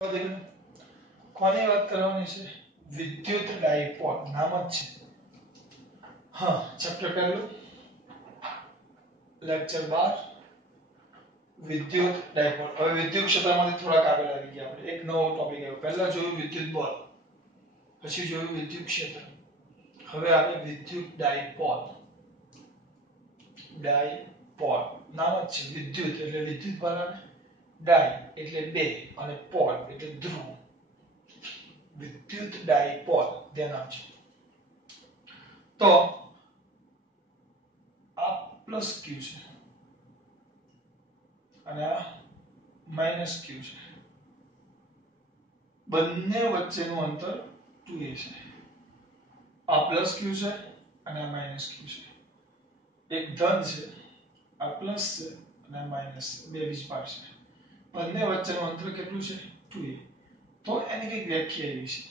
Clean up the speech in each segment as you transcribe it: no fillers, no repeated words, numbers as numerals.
કોની વાત કરવાની છે? વિદ્યુત ડાયપોલ નામ જ છે. હા, ચેપ્ટર પહેલું, લેક્ચર 12, વિદ્યુત ડાયપોલ. હવે વિદ્યુત ક્ષેત્રમાંથી થોડાક આગળ આવી ગયા આપણે. એક નવો ટોપિક આવ્યો. પહેલા જોયું વિદ્યુત બોલ, પછી જોયું વિદ્યુત ક્ષેત્ર. હવે આવે વિદ્યુત ડાયપોલ. ડાયપોલ નામ જ છે. વિદ્યુત એટલે વિદ્યુત ભાર, ડાય એટલે બે અને પોલ એટલે ધ્રુવ. વિદ્યુત ડાયપોલ ધ્યાન આપજો. તો આ પ્લસ ક્યુ છે અને આ માઈનસ ક્યુ છે. બંને વચ્ચેનું અંતર 2a છે. આ પ્લસ ક્યુ છે અને આ માઈનસ ક્યુ છે. એક ધન છે, આ પ્લસ છે અને આ માઈનસ છે. બે વીજભાર છે. બંને વચ્ચેનું અંતર કેટલું છે? 2a. તો એની કઈક વ્યાખ્યા એવી છે,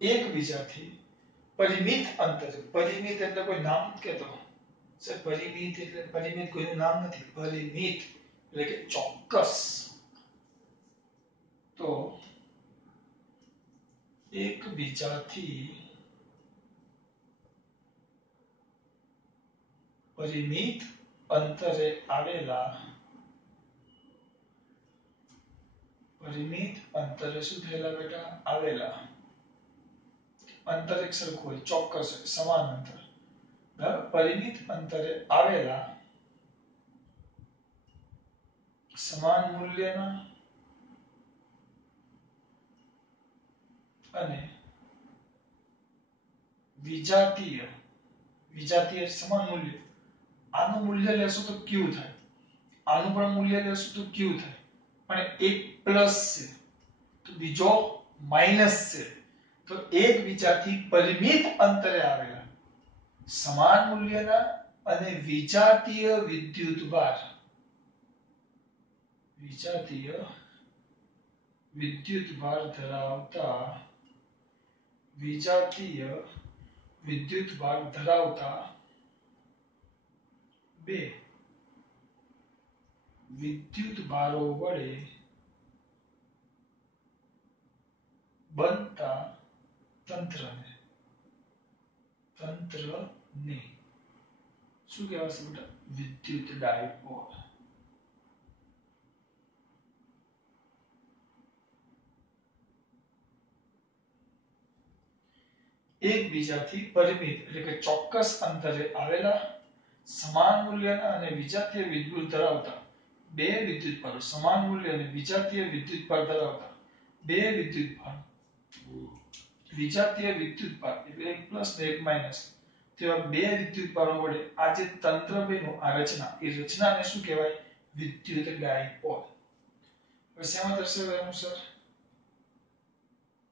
એકબીજાથી પરિમિત અંતર. પરિમિત એટલે કોઈ નામ કહેતો સર, પરિમિત એટલે પરિમિત કોઈનું નામ નથી. પરિમિત એટલે કે ચોક્કસ. તો એકબીજાથી પરિમિત અંતરે આવેલા, પરિમિત અંતરે શું થયેલા બેટા? આવેલા. અંતર એક સરખું હોય, ચોક્કસ હોય, સમાન અંતર. બરાબર? પરિમિત અંતરે આવેલા સમાન મૂલ્યના અને વિજાતીય, વિજાતીય સમાન મૂલ્ય. આનું મૂલ્ય લેશો તો q થાય, આનું પણ મૂલ્ય લેશો તો q થાય. પણ એક પ્લસ છે તો બીજો માઈનસ છે. તો એકબીજાથી પરિમિત અંતરે આવેલા સમાન મૂલ્યના અને વિજાતીય વિદ્યુતભાર, વિજાતીય વિદ્યુતભાર ધરાવતા, વિજાતીય વિદ્યુતભાર ધરાવતા બે વિદ્યુતભારો વડે બનતા તંત્રને શું કહેવાશે બેટા? વિદ્યુત ડાયપોલ. એકબીજાથી પરિમિત એટલે કે ચોક્કસ અંતરે આવેલા સમાન મૂલ્યના અને વિજાતીય વિદ્યુત ધરાવતા બે વિદ્યુતભારો, સમાન મૂલ્ય અને વિજાતીય વિદ્યુતભાર ધરાવતા બે વિદ્યુતભાર, વિજાતીય વિદ્યુતભાર એટલે એક પ્લસ ને એક માઈનસ, તેવા બે વિદ્યુતભારો વડે આ જે તંત્ર બન્યું, આ રચના, એ રચનાને શું કહેવાય? વિદ્યુત ડાયપોલ. હવે શેમાં દર્શાવવાનું સર?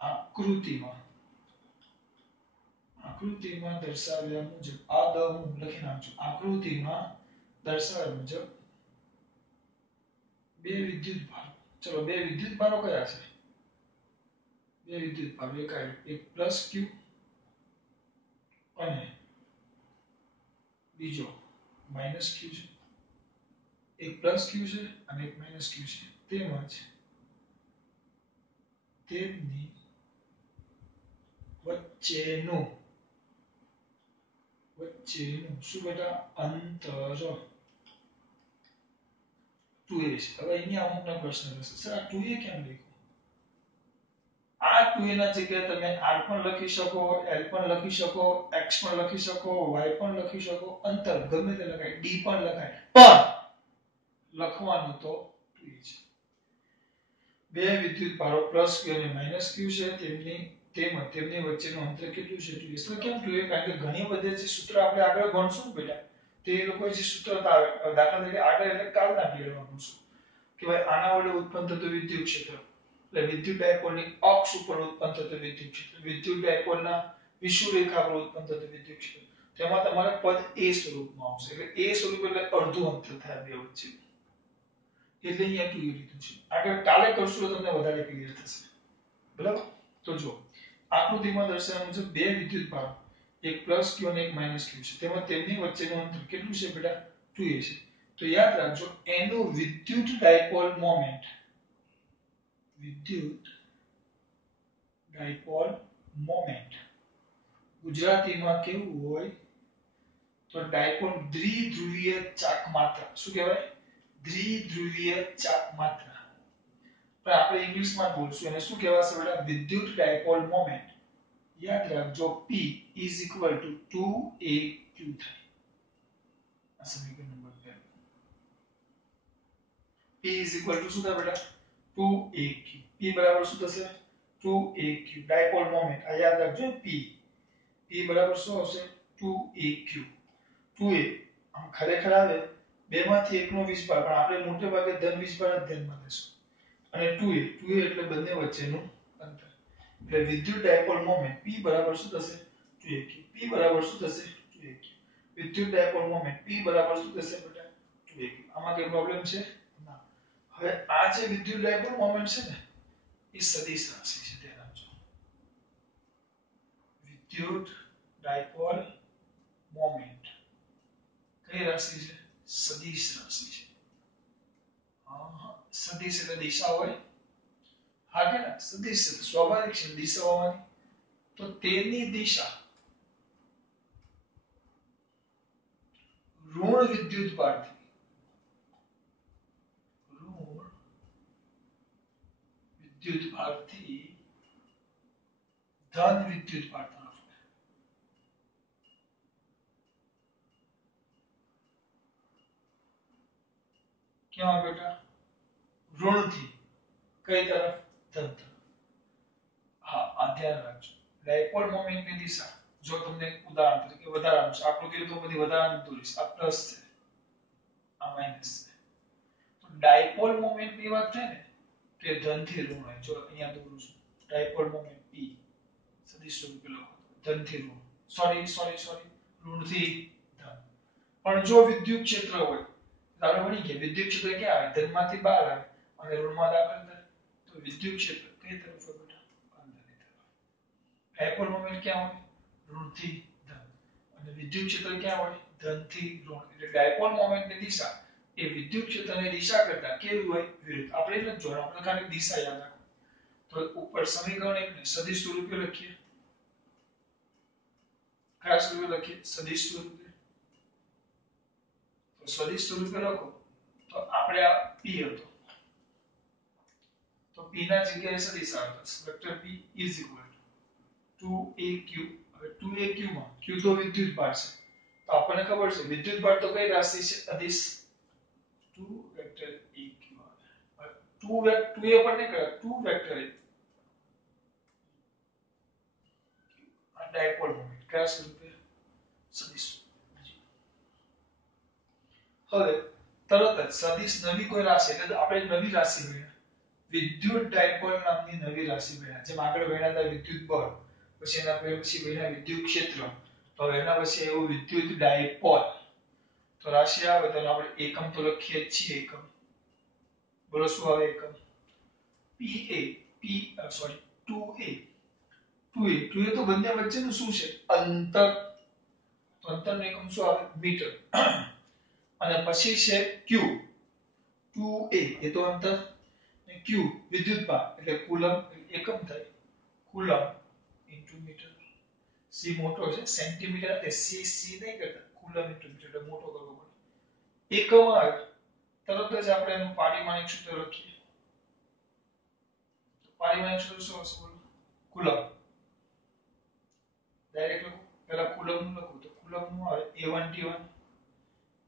આકૃતિમાં. આકૃતિમાં દર્શાવ્યા મુજબ આ દ હું લખી નાખજો. આકૃતિમાં દર્શાવ્યા મુજબ બે વિદ્યુતભાર. ચલો, બે વિદ્યુતભારો કયા છે? બે વિદ્યુતભારો એક પ્લસ ક્યુ અને બીજો માઈનસ ક્યુ છે. એક પ્લસ ક્યુ છે અને એક માઈનસ ક્યુ છે. તેમજ તેમની વચ્ચેનું શું બેટા? અંતર 2a છે. હવે અહીંયા અમુકના પ્રશ્ન થશે, સર આ 2a કેમ લખ્યું? આ 2a ના જગ્યાએ તમે r પણ લખી શકો, l પણ લખી શકો, x પણ લખી શકો, y પણ લખી શકો, અંતર ગમે તે લખાય, d પણ લખાય, પણ લખવાનું તો 2a છે. બે વિદ્યુતભારો પ્લસ q અને માઈનસ q છે. તેમની વચ્ચેનું અંતર કેટલું છે? 2a. એટલે કેમ 2a? કારણ કે ઘણી બધી જે સૂત્ર આપણે આગળ ભણશું ને બેટા, તે લોકો જે સૂત્ર દાખલા તરીકે આગળ એટલે કાલના પીરિયડમાં ભણશું કે ભાઈ આના વડે ઉત્પન્ન થતું વિદ્યુત ક્ષેત્ર, એટલે વિદ્યુત ડાયપોલની અક્ષ ઉપર ઉત્પન્ન થતું વિદ્યુત ક્ષેત્ર, વિદ્યુત ડાયપોલના વિષુવરેખા પર ઉત્પન્ન થતું વિદ્યુત ક્ષેત્ર, તેમાં તમારે પદ a સ્વરૂપમાં આવશે. એટલે a સ્વરૂપ એટલે અડધું અંતર થાય બે વચ્ચે. એટલે અહીંયા 2a લીધું છે. આગળ કાલે કરશું તો તમને વધારે ક્લિયર થશે. બરાબર? તો જો આકૃતિમાં દર્શાવ્યા મુજબ બે વિદ્યુતભાર, એક પ્લસ q અને એક માઈનસ q છે. તેમાં તેમની વચ્ચેનું અંતર કેટલું છે બેટા? 2a છે. તો યાદ રાખજો, એનું વિદ્યુત ડાયપોલ મોમેન્ટ, વિદ્યુત ડાયપોલ મોમેન્ટ ગુજરાતીમાં કેવું હોય તો ડાયપોલ દ્વિધ્રુવીય ચાક માત્રા શું કહેવાય દ્વિધ્રુવીય ચાક માત્રા પણ આપણે ઇંગ્લિશમાં બોલશું એને શું કહેવાશે બેટા વિદ્યુત ડાયપોલ મોમેન્ટ યાદ રાખજો P is equal to 2aq થાય આ સમીકરણ number 2 P is equal to શું થાય બેટા 2aq P બરાબર શું થશે 2aq ડાયપોલ મોમેન્ટ આ યાદ રાખજો P P બરાબર શું આવશે 2aq 2a આમ ખરેખર આવે બેમાંથી એકનો વીજભાર પણ આપણે મોટે ભાગે ધન વીજભાર જ ધ્યાનમાં લેશું અને 2a એટલે બંને વચ્ચેનું અંતર એટલે વિદ્યુત ડાયપોલ મોમેન્ટ P બરાબર શું થશે 2aq P બરાબર શું થશે 2aq વિદ્યુત ડાયપોલ મોમેન્ટ P બરાબર શું થશે બેટા 2aq આમાં કઈ પ્રોબ્લેમ છે ના હવે આ જે વિદ્યુત ડાયપોલ મોમેન્ટ છે ને એ સદિશ રાશિ છે ધ્યાન રાખજો વિદ્યુત ડાયપોલ મોમેન્ટ કઈ રાશિ છે સદિશ રાશિ છે સદિશ એટલે દિશા હોય હા કે ના સદિશ એટલે સ્વાભાવિક છે દિશા હોવાની તો તેની દિશા ઋણ વિદ્યુત ભારથી ધન વિદ્યુત ભાર તરફ ક્યાં બેટા ઋણથી કઈ તરફ ધન તરફ હા આ ધ્યાન રાખજો ડાયપોલ મોમેન્ટની દિશા જો તમને ઉદાહરણ તરીકે વધારાનું છે આકૃતિ તો બધી વધારાની દોરીશ આ પ્લસ છે આ માઈનસ છે તો ડાયપોલ મોમેન્ટની વાત થાય ને કે ધન થી ઋણ હોય જો અહીંયા દોરું છું ડાયપોલ મોમેન્ટ P સદિશ સ્વરૂપે લખો ધન થી ઋણ સોરી ઋણ થી ધન પણ જો વિદ્યુત ક્ષેત્ર હોય આપણે વળી ગયા વિદ્યુત ક્ષેત્ર ક્યાં આવે ધનમાંથી બહાર આવે અને ઋણમાં દાખલ થાય તો વિદ્યુત ક્ષેત્ર કઈ તરફ હોય બેટા અંદરની તરફ ડાયપોલ મોમેન્ટ ક્યાં હોય ઋણથી ધન અને વિદ્યુત ક્ષેત્ર ક્યાં હોય ધનથી ઋણ એટલે ડાયપોલ મોમેન્ટની દિશા એ વિદ્યુત ક્ષેત્રની દિશા કરતા કેવી હોય વિરુદ્ધ આપણે એટલે જોડો આપણે ખાલી દિશા યાદ રાખો તો ઉપર સમીકરણ એકને સદિશ સ્વરૂપે લખીએ કયા સ્વરૂપે લખીએ સદિશ સ્વરૂપે તો સદિશ સ્વરૂપે લખો તો આપણે આ P હતો તો P ના જગ્યાએ સદિશ આવશે vector P is equal to 2aq હવે 2aq માં q તો વિદ્યુત ભાર છે તો આપણને ખબર છે વિદ્યુત ભાર તો કઈ રાશિ છે અદિશ 2 વેક્ટર aq 2 વેક્ટર 2a પર નહીં કરે 2 વેક્ટર આ ડાયપોલ મોમેન્ટ કયા સ્વરૂપે સદિશ હવે તરત જ સદિશ નવી કોઈ રાશિ એટલે આપણે નવી રાશિ ભણ્યા વિદ્યુત ડાયપોલ નામની નવી રાશિ ભણ્યા જેમ આગળ ભણ્યા હતા વિદ્યુત બળ પછી એના પછી ભણ્યા વિદ્યુત ક્ષેત્ર તો એના પછી એવું વિદ્યુત ડાયપોલ તો રાશિ આવે તો આપણે એકમ તો લખીએ જ છીએ એકમ બોલો શું આવે એકમ PA 2a તો બંને વચ્ચેનું શું છે અંતર તો અંતરનો એકમ શું આવે મીટર અને પછી છે q 2a એ તો અંતર અને q વિદ્યુત ભાર એટલે કુલમ એકમ થાય કુલમ ઇન્ટુ મીટર c મોટો છે સેન્ટીમીટર એટલે c નહીં કરતા કુલમ ઇન્ટુ મીટર એટલે મોટો કરવો પડે એકમ આવે તરત જ આપણે એનું પારિમાણિક સૂત્ર લખીએ તો પારિમાણિક સૂત્ર શું હશે બોલો કુલમ ડાયરેક્ટ લખો પહેલા કુલમ નું લખો તો કુલમ નું આવે a1 t1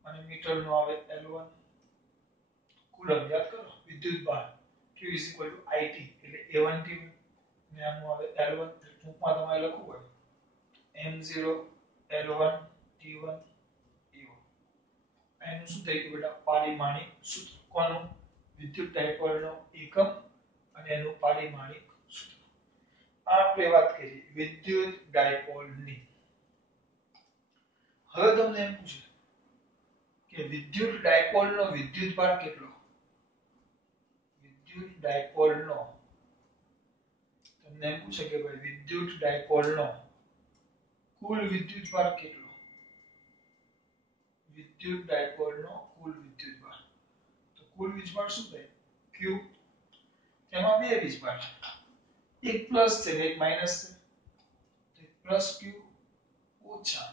અને મીટર નું આવે L1 કુલમ યાદ કરો વિદ્યુત ભાર Q it એટલે A1 T1 અને આનું આવે L1 ટૂંકમાં તમારે લખવું હોય M0 L1 T1 E1 એનું શું થઈ ગયું બેટા પારિમાણિક સૂત્ર કોનું વિદ્યુત ડાયપોલનો એકમ અને એનું પારિમાણિક સૂત્ર આપણે વાત કરી વિદ્યુત ડાયપોલની હવે તમને એમ પૂછે કે વિદ્યુત ડાયપોલનો વિદ્યુત ભાર કેટલો વિદ્યુત ડાયપોલનો તમને એમ પૂછે કે ભાઈ વિદ્યુત ડાયપોલનો કુલ વિદ્યુત ભાર કેટલો વિદ્યુત ડાયપોલનો કુલ વિદ્યુત ભાર તો કુલ વિદ્યુત ભાર શું થાય q એમાં બે વીજભાર છે, એક પ્લસ છે ને એક માઈનસ છે, તો પ્લસ ક્યુ ઓછા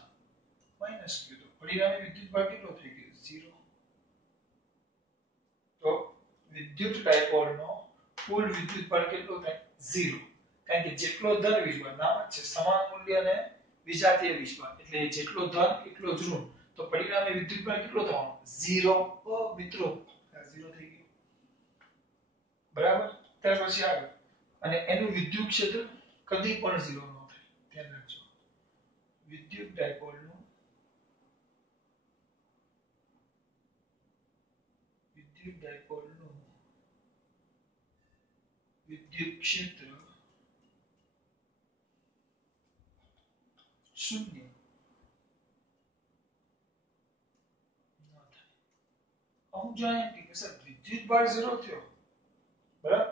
માઈનસ ક્યુ, તો પરિણામી વિદ્યુતભાર કેટલો થઈ ગયો 0. તો વિદ્યુત ડાયપોલનો કુલ વિદ્યુતભાર કેટલો થાય 0, કારણ કે જેટલો ધન વીજભાર નામ જ છે સમાન મૂલ્ય અને વિજાતીય વીજભાર, એટલે જેટલો ધન એટલો જ ઋણ, તો પરિણામી વિદ્યુતભાર કેટલો થવાનો 0. મિત્રો 0 થઈ ગયો, બરાબર. ત્યાર પછી આગળ, અને એનું વિદ્યુત ક્ષેત્ર કદી પણ 0 ન થાય, ધ્યાન રાખજો. વિદ્યુત ડાયપોલનું વિદ્યુત ક્ષેત્ર શૂન્ય ન થાય. અમુક જણા એમ કે સર વિદ્યુતભાર 0 થયો, બરાબર,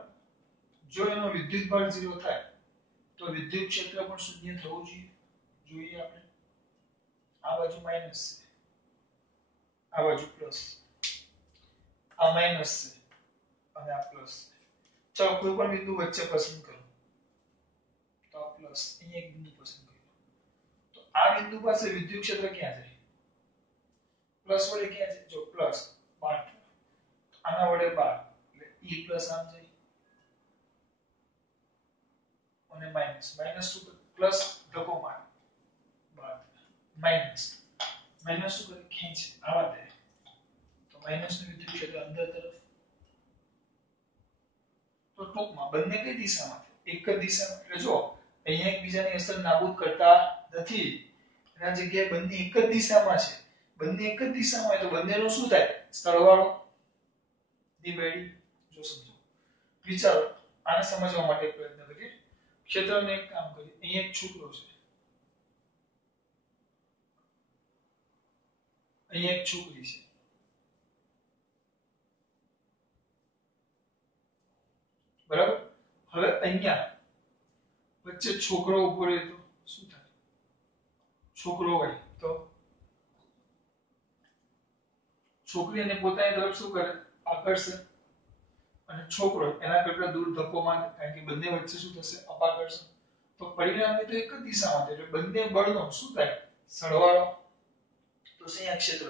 જો એનો વિદ્યુતભાર 0 થાય તો વિદ્યુત ક્ષેત્ર પણ શૂન્ય થવું જોઈએ. આપણે આ બાજુ માઈનસ છે, આ બાજુ પ્લસ, આ માઈનસ છે અને આ પ્લસ છે. ચાલો કોઈ પણ બિંદુ વચ્ચે પસંદ કરો, તો આ પ્લસ, અહીં એક બિંદુ પસંદ કરો, તો આ બિંદુ પાસે વિદ્યુત ક્ષેત્ર ક્યાં જાય, પ્લસ વડે ક્યાં જાય, જો પ્લસ 12, આના વડે 12, એટલે E પ્લસ આમ જાય અને માઈનસ, માઈનસ શું પ્લસ ધક્કો મારે 12, માઈનસ, માઈનસ શું કરે ખેંચે આવા દે, તો માઈનસ નું વિદ્યુત ક્ષેત્ર અંદર તરફ. તો ટૂંકમાં બંને કઈ દિશામાં છે, એક જ દિશામાં, એટલે જો અહીંયા એકબીજાની અસર નાબૂદ કરતા નથી, એના જગ્યાએ બંને એક જ દિશામાં છે, બંને એક જ દિશામાં હોય તો બંનેનું શું થાય, સરવાળો ડિવાઈડ. જો સમજો, વિચારો, આને સમજવા માટે પ્રયત્ન કરીએ. ક્ષેત્રને એક કામ કરીએ, અહીંયા એક છોકરો છે, અહીંયા એક છોકરી છે, બરાબર. હવે અહીંયા વચ્ચે છોકરો ઉભો રહે તો શું થાય, છોકરો હોય તો છોકરી એને પોતાની તરફ શું કરે, આકર્ષે, અને છોકરો એના કરતા દૂર ધક્કો મારે, કારણ કે બંને વચ્ચે શું થશે, અપાકર્ષણ. તો પરિણામે તો એક જ દિશામાં છે, એટલે બંને બળનો શું થાય, સરવાળો. તો સંયા ક્ષેત્ર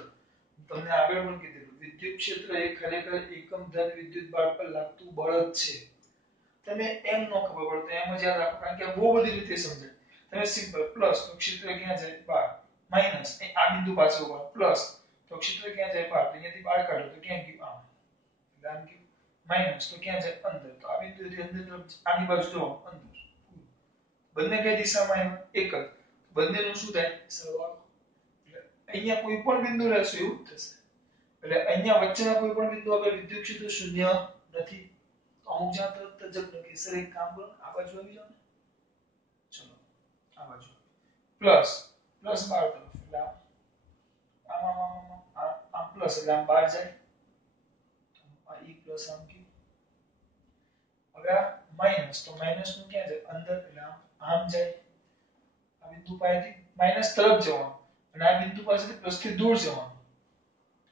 તમને આગળ પણ કીધું, વિદ્યુત ક્ષેત્ર એ ખરેખર એકમ ધન વિદ્યુતભાર પર લાગતું બળ જ છે. તમે એમ ન ખબર પડે તો એમ જ યાદ રાખો, કારણ કે બહુ બધી રીતે સમજાય. તમે સિમ્પલ પ્લસ તો ક્ષેત્ર ક્યાં જાય, બહાર, માઈનસ આ બિંદુ પાસે ઉપર પ્લસ તો ક્ષેત્ર ક્યાં જાય, બહાર, તો અહીંયાથી બહાર કાઢો તો ક્યાં ગયું, આમ, એટલે આમ ગયું. માઈનસ તો ક્યાં જાય, અંદર, તો આ બિંદુથી અંદર તરફ આની બાજુ જો અંદર, બંને કઈ દિશામાં એક જ, બંનેનું શું થાય, સરવાળો. એટલે અહીંયા કોઈ પણ બિંદુ રહેશે એવું જ થશે, એટલે અહીંયા વચ્ચેના કોઈ પણ બિંદુ આગળ વિદ્યુત ક્ષેત્ર શૂન્ય નથી. અમુક જ્યાં તરત જ લખી, સર એક કામ કરો, આ બાજુ આવી જાઓ ને, ચલો આ બાજુ પ્લસ પ્લસ 12 તરફ, એટલે આમ પ્લસ એટલે આમ 12 જાય, આ E પ્લસ આમ ક્યુ. હવે આ માઈનસ તો માઈનસ નું ક્યાં જાય, અંદર, એટલે આમ જાય, આ બિંદુ પાસેથી માઈનસ તરફ જવાનું, અને આ બિંદુ પાસેથી પ્લસ થી દૂર જવાનું,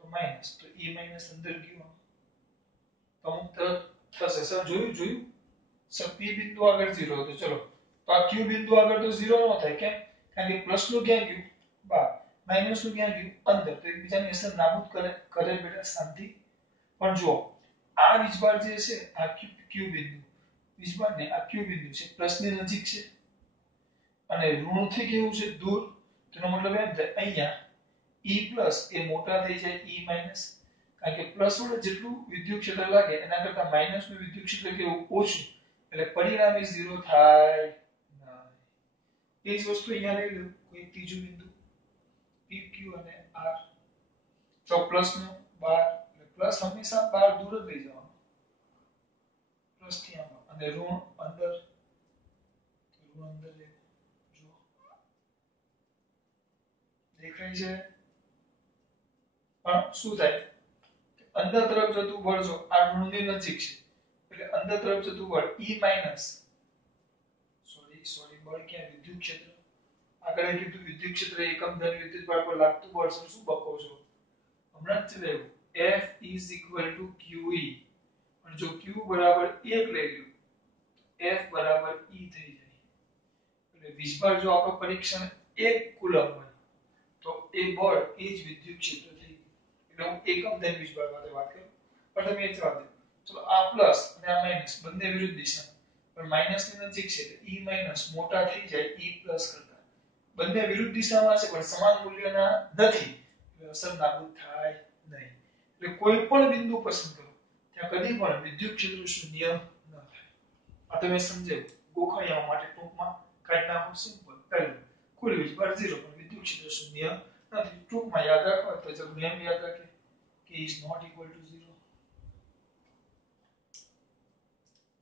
તો માઈનસ, તો E માઈનસ અંદર ગયું, તો અમુક તરફ થશે. સર જોયું સર P બિંદુ આગળ 0 હતો, ચલો તો આ Q બિંદુ આગળ તો 0 ન થાય, કેમ, કારણ કે પ્લસ નું ક્યાં ગયું, બહાર, માઈનસ નું ક્યાં ગયું, અંદર, તો એકબીજાની અસર નાબૂદ કરે બેટા, શાંતિ. પણ જો આ વીજભાર જે છે, આ Q બિંદુ વીજભાર ને આ Q બિંદુ છે, પ્લસ ની નજીક છે અને ઋણ થી કેવું છે, દૂર, તેનો મતલબ એમ થાય અહીંયા E પ્લસ એ મોટા થઈ જાય E માઈનસ, કારણ કે પ્લસ વડે જેટલું વિદ્યુત ક્ષેત્ર લાગે એના કરતા માઈનસ નું વિદ્યુત ક્ષેત્ર કેવું, ઓછું, એટલે પરિણામી 0 થાય નહીં. એ જ વસ્તુ અહીંયા લઈ લો, કોઈ ત્રીજું બિંદુ PQ અને R, તો પ્લસ નું 12, એટલે પ્લસ હંમેશા 12 દૂર જ લઈ જવાનું, પ્લસ થી આમ, અને ઋણ અંદર, ઋણ અંદર લેવું, જો દેખાય છે. પણ શું થાય, અંદર તરફ જતું બળ જો આ ઋણની નજીક છે, એટલે અંદર તરફ જતું બળ E માઈનસ, સોરી બળ ક્યાં, વિદ્યુત ક્ષેત્ર આગળ કીધું, વિદ્યુત ક્ષેત્ર એકમ ધન વિદ્યુતભાર પર લાગતું બળ, શું બકો છો, હમણાં જ લેવું, F is equal to QE, અને જો q બરાબર 1 લઈ લ્યો F બરાબર E થઈ જાય એટલે વીજભાર જો આપણો પરીક્ષણ 1 કુલમ હોય તો એ બળ એ જ વિદ્યુત ક્ષેત્ર થઈ ગયું એટલે હું એકમ ધન વીજભાર માટે વાત કરું પણ તમે એક જવાબ દો ચલો આ પ્લસ અને આ માઈનસ બંને વિરુદ્ધ દિશા પણ માઈનસ ની નજીક છે એટલે E માઈનસ મોટા થઈ જાય E પ્લસ કરતા બંને વિરુદ્ધ દિશામાં છે પણ સમાન મૂલ્યના નથી એટલે અસર નાબૂદ થાય નહીં એટલે કોઈ પણ બિંદુ પસંદ કરો ત્યાં કદી પણ વિદ્યુત ક્ષેત્ર શૂન્ય ન થાય આ તમે સમજાયું ગોખણિયાઓ માટે ટૂંકમાં કાઢી નાખો સિમ્પલ પહેલું કુલ વીજભાર 0 પણ વિદ્યુત ક્ષેત્ર શૂન્ય નથી ટૂંકમાં યાદ રાખો તો ચલો નિયમ યાદ રાખે કે is not equal to 0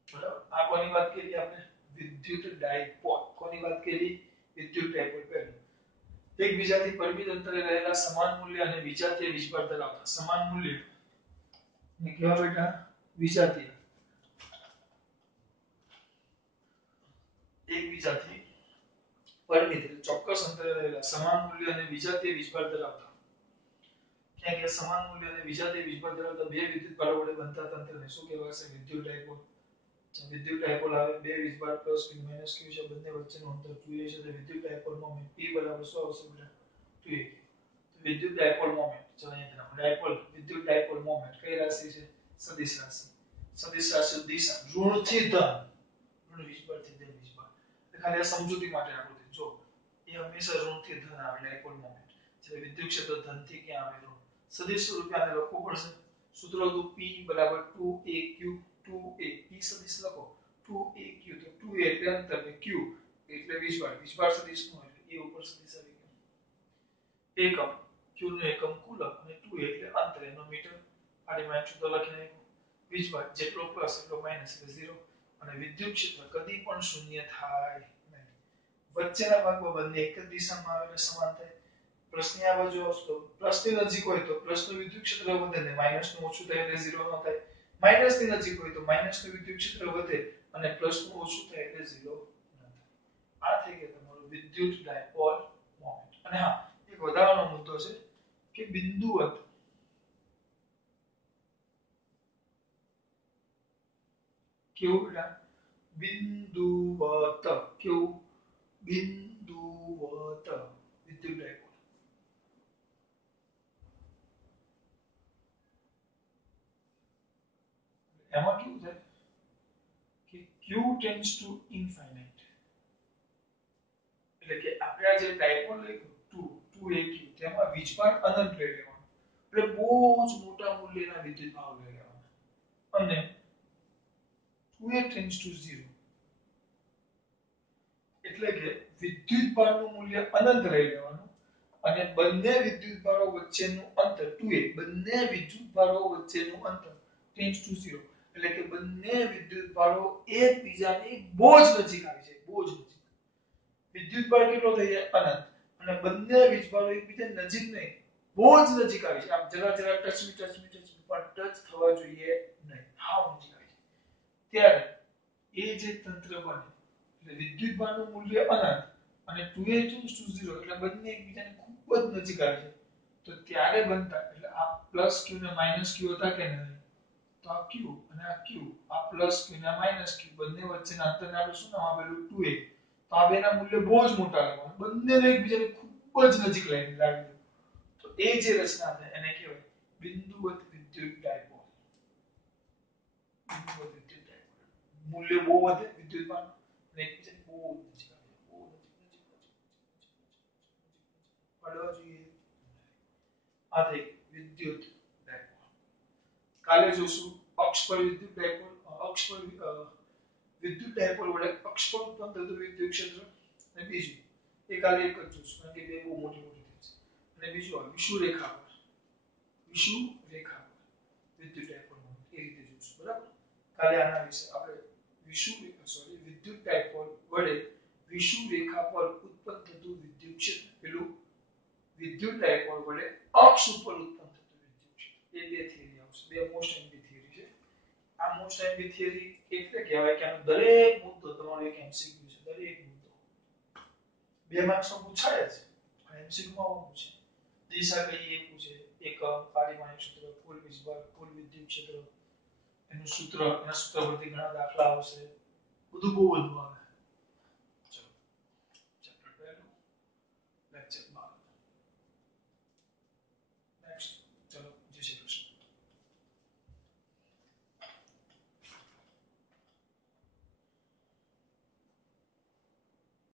બરાબર આ કોની વાત કરી આપણે વિદ્યુત ડાયપોલ કોની વાત કરી વિદ્યુત ડાયપોલ પહેલું એકબીજાથી પરિમિત અંતરે રહેલા સમાન મૂલ્ય અને વિજાતીય વીજભાર ધરાવતા સમાન મૂલ્ય ને કેવા બેટા વિજાતીય એકબીજાથી પરિમિત ચોક્કસ અંતરે રહેલા સમાન મૂલ્ય અને વિજાતીય વીજભાર ધરાવતા ક્યાં કે સમાન મૂલ્ય અને વિજાતીય વીજભાર ધરાવતા બે વિદ્યુત ભારો વડે બનતા તંત્રને શું કહેવાશે વિદ્યુત ડાયપોલ વિદ્યુત ડાયપોલ આવે બે વીજભાર પ્લસ q માઈનસ q છે બંને વચ્ચેનું અંતર 2a છે તો વિદ્યુત ડાયપોલ મોમેન્ટ p બરાબર શું આવશે બેટા 2a તો વિદ્યુત ડાયપોલ મોમેન્ટ ચલો અહીંયા તરફ ડાયપોલ વિદ્યુત ડાયપોલ મોમેન્ટ કઈ રાશિ છે સદિશ રાશિ દિશા ઋણ થી ધન ઋણ વીજભાર થી ધન વીજભાર ખાલી આ સમજૂતી માટે આકૃતિ જો એ હંમેશા ઋણ થી ધન આવે ડાયપોલ મોમેન્ટ એટલે વિદ્યુત ક્ષેત્ર ધન થી ક્યાં આવે ઋણ સદિશ સ્વરૂપે આને લખવું પડશે સૂત્ર હતું p બરાબર 2aq 2a p સદિશ લખો 2aq તો 2a એટલે અંતર ને q એટલે વીજભાર સદિશ નો એટલે એ ઉપર સદિશ આવી ગયો એકમ q નો એકમ કુલમ અને 2a એટલે અંતર એનો મીટર આડી માં સૂત્ર લખીને વીજભાર જેટલો પ્લસ એટલો માઈનસ એટલે 0 અને વિદ્યુત ક્ષેત્ર કદી પણ શૂન્ય થાય નહીં વચ્ચેના ભાગમાં બંને એક જ દિશામાં આવે એટલે સમાન થાય પ્લસની આ બાજુ આવશે તો પ્લસની નજીક હોય તો પ્લસનું વિદ્યુત ક્ષેત્ર વધે ને માઈનસનું ઓછું થાય એટલે 0 ન થાય માઈનસની નજીક હોય તો માઈનસનું વિદ્યુત ક્ષેત્ર વધે અને પ્લસનું ઓછું થાય એટલે 0 ન થાય આ થઈ ગયો તમારો વિદ્યુત ડાયપોલ મોમેન્ટ અને હા એક વધારાનો મુદ્દો છે કે બિંદુવત કેવું બેટા બિંદુવત કેવું બિંદુવત વિદ્યુત ડાયપોલ એમાં કેવું થાય કે q ટેન્ડ્સ ટુ ઇન્ફાઇનાઇટ એટલે કે આપણે આ જે ડાયપોલ લખ્યું 2aq તેમાં વીજભાર અનંત લઈ લેવાનો એટલે બહુ જ મોટા મૂલ્યના વિદ્યુત ભાર લઈ લેવાના અને 2a ટેન્ડ્સ ટુ 0 એટલે કે વિદ્યુત ભારનું મૂલ્ય અનંત લઈ લેવાનું અને બંને વિદ્યુત ભારો વચ્ચેનું અંતર 2a બંને વિદ્યુત ભારો વચ્ચેનું અંતર ટેન્ડ્સ ટુ 0 એટલે કે બંને વિદ્યુત ભારો એકબીજાની બહુ જ નજીક આવી જાય બહુ જ નજીક વિદ્યુત ભાર કેટલો થઈ જાય અનંત અને બંને વીજભારો એકબીજા નજીક નહીં બહુ જ નજીક આવી જાય આમ જરા ટચ પણ ટચ થવા જોઈએ નહીં હાવ નજીક આવી જાય ત્યારે એ જે તંત્ર બને એટલે વિદ્યુત ભારનું મૂલ્ય અનંત અને 2a ટેન્ડ્સ ટુ 0 એટલે બંને એકબીજાને ખૂબ જ નજીક આવી જાય તો ત્યારે બનતા એટલે આ પ્લસ q ને માઈનસ q હતા કે નહીં તો આ q અને આ q આ પ્લસ q અને માઈનસ q બંને વચ્ચેના અંતરને આપણે શું નામ આપેલું 2a તો આ બેના મૂલ્ય બહુ જ મોટા લેવાના બંનેને એકબીજાને ખૂબ જ નજીક લઈને લાવી દો તો એ જે રચના થાય એને કહેવાય બિંદુવત વિદ્યુત ડાયપોલ બિંદુવત વિદ્યુત ડાયપોલ મૂલ્ય બહુ વધે વિદ્યુત ભાર અને એકબીજાને બહુ નજીક આવે બહુ નજીક પડવા જોઈએ આ થઈ વિદ્યુત ડાયપોલ કાલે જોશું અક્ષ પર વિદ્યુત ડાયપોલ અક્ષ પર વિદ્યુત ડાયપોલ વડે અક્ષ પર ઉત્પન્ન થતું વિદ્યુત ક્ષેત્ર અને બીજું એ કાલે એક જ જોશું કારણ કે બે બહુ મોટી થઈ છે અને બીજું વિષુવરેખા પર વિદ્યુત ડાયપોલ એ રીતે જોશું બરાબર કાલે આના વિશે આપણે વિદ્યુત ડાયપોલ વડે વિષુવરેખા પર ઉત્પન્ન થતું વિદ્યુત ક્ષેત્ર પેલું વિદ્યુત ડાયપોલ વડે અક્ષ ઉપર ઉત્પન્ન થતું વિદ્યુત ક્ષેત્ર એ બે થિયરી આવશે બે મોસ્ટ એમ્પી થિયરી છે આ મોસ્ટ એમ્પી થિયરી એટલે કહેવાય કે આનો દરેક મુદ્દો તમારો એક એમસીક્યુ છે દરેક મુદ્દો 2 માર્ક્સ નો પૂછાય જ પણ એમસીક્યુ માં આવું પૂછે દિશા કઈ એ પૂછે એકમ પારિમાણિક સૂત્ર કુલ વીજભાર કુલ વિદ્યુત ક્ષેત્ર એનું સૂત્ર એના સૂત્ર પરથી ઘણા દાખલા આવશે, બધું બહુ બધું આવે. ચલો ચેપ્ટર 12 લેક્ચર 12